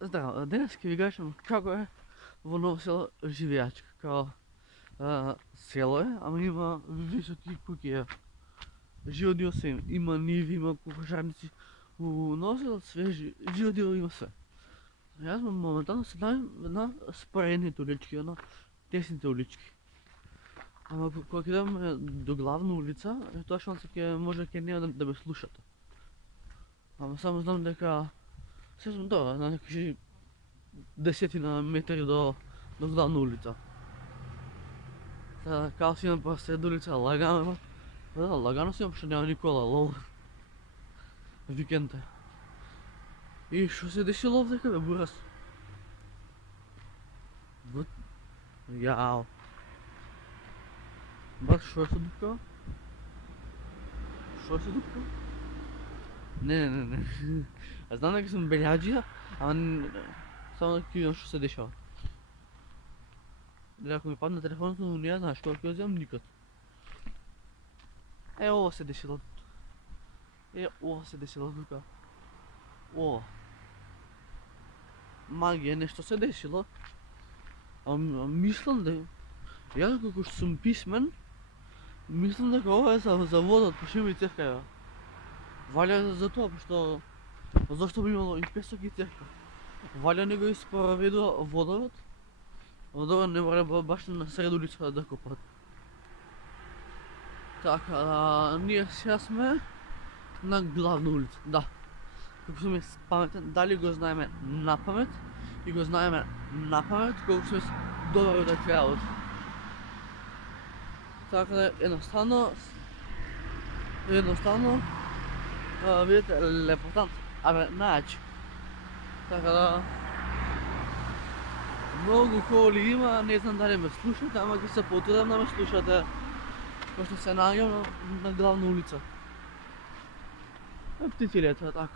Zdravo, dneska vi kažem kako je v Novo Selo živjač, kao selo je, ама има високи кукия. Živo dio se ima njivi, ima kokošarnici. U Novo Selo sve živo dio ima sve. Jaz momentalno sedam na sporedните улички, на тесните улички. Ама когато идем до главна улица, е точно така може да ме слушате. Ама само знам дека се съм на някакви десетина метри до главна улица. Kao si imam pa sred ulica lagano, pa da, lagano si imam što няма Никола, лол. Викенд е. И що се десило овдека бе, бурас? Вот. Яо. Брат, що се дупка? Що се дупка? Не. Аз знам дека съм беляджия, ама само да видам що се дешава. Дали ако ми падне телефонът, но не знаеш колко я вземам никът. Ovo se desilo. Ovo se desilo тука. О. Магия, нещо се desilo. Мислам да... Јас како што сум писмен, мислам дека ова е за водот, па ще има и цевка ја. Валја за тоа, пошто... Зашто би имало и песок и цевка. Валја не го испроведува водород. Водород не мора баш на сред улица да копат. Така, ние сега сме на главна улица, да. Колко сме паметен, дали го знаеме на памет и го знаеме на памет, колко сме добри да кралот. Така да едноставно, видите лепотан, најач. Така да, много коли има, не знам дали ме слушате, ама ги се потрудам да ме слушате. Пошто се наѓам на главна улица. Птицилето е тако.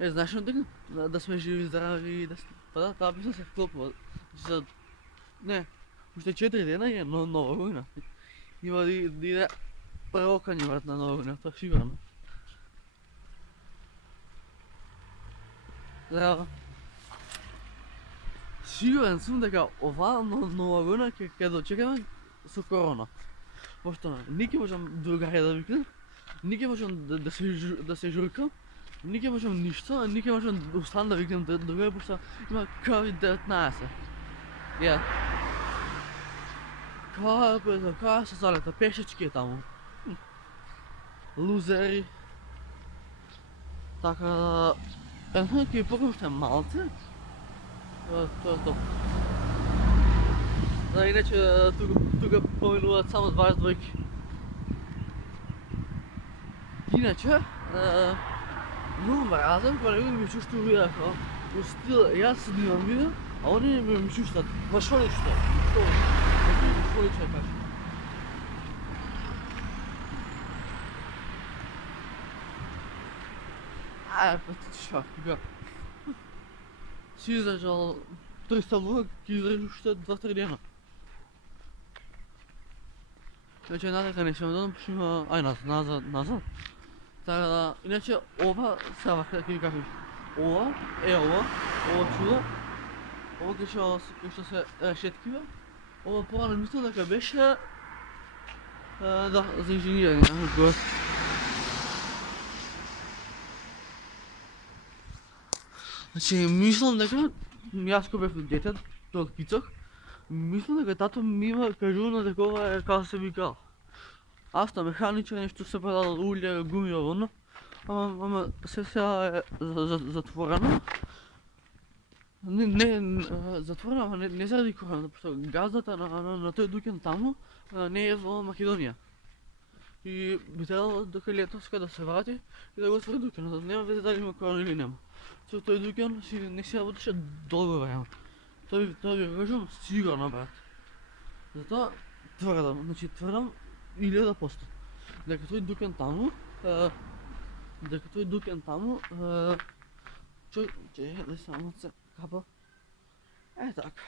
Знаеш дека да сме живи, здрави и да... Па да, таа песна се вклопува. Не, уште 4 дена е нова година. Има да иде прерокање брат на нова година, тоа сигурно. Здраво. Сигурен сум дека оваа нова година ќе дочекаме со корона. Пошто ни ќе можам другари да викнам, ни ќе можам да се журкам, ни ќе можам ништо, ни ќе можам да останам да викнам другари, пошто има COVID-19. Ја. Кај се залета, пешечки е таму. Лузери. Така, ќе ви покажам уште малце. Тоа е топ. Да, иначе тука поменуваат само 22-ки. Иначе, многу мразам кога некои ми чушти видеа како у стил, јас снимам видео, а они ми чуштат. Ма шо ли што? Шо ли што кажа? Па шо, кога? Си издржал 300 лука, ќе издржи уште 2-3 дена. Иначе натака не ќе ме додам, пошто има... Ај, назад. Така да, иначе ова, сега ќе ви кажам, ова чудо, ова кај што се решеткива, ова порано мислам дека беше, да, за инженирање, гост. Значи, мислам дека, јас кога бев дете, тоа кицок, мислам дека тато ми има кажувано дека ова е како се вика автомеханичар, нешто се продава улје, гуми, оно. Ама сега е затворено. Не затворено, ама не заради корона, пошто газдата на тој дуќан таму не е во Македонија. И би требало дека летоска да се врати и да го отвори дуќанот, нема везе дали има корона или нема. Со тој дуќан не си работеше долго време. Тоа ви кажам сигурно, брат. Затоа тврдам 1000%. Дека тој дуќан таму, да само се капа. Е така.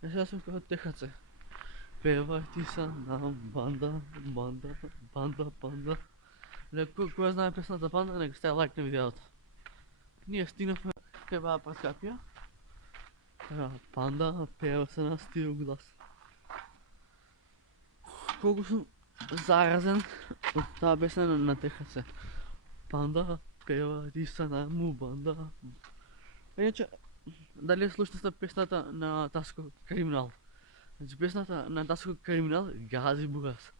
Сега сум како ТХЦ. Певај ти са нам банда. Кој знае песната банда, нека стави лайк на видеото. Ние стигнахме kaj baba pretkapija. Panda peva se na stil glas. Колко съм заразен от тази песен на Техасе. Панда пева ти са на му банда. Иначе, дали слушате песната на Таско Криминал? Значи песната на Таско Криминал гази Бургас.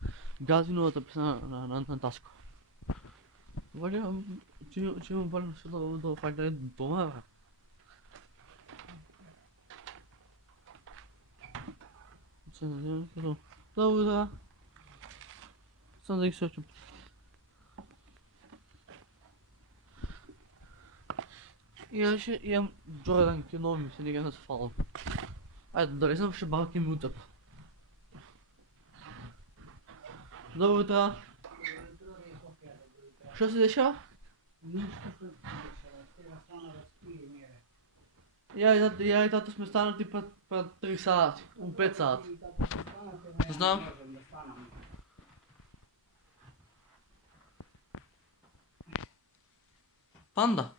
Гази новата песна на Таско. Валя, че имам валено се да факт да е дома, бе. Добре, да. Само да ги сочим. И аз ще имам Джордан кино ми се нега на свалам. Айде, дали съм ще балки ми утъп. Добро утро. Що се дешава? Нищо се дешава, сега стана разпили. Я и тато сме станати пред 3 сати, 5 сати. Знам. Панда.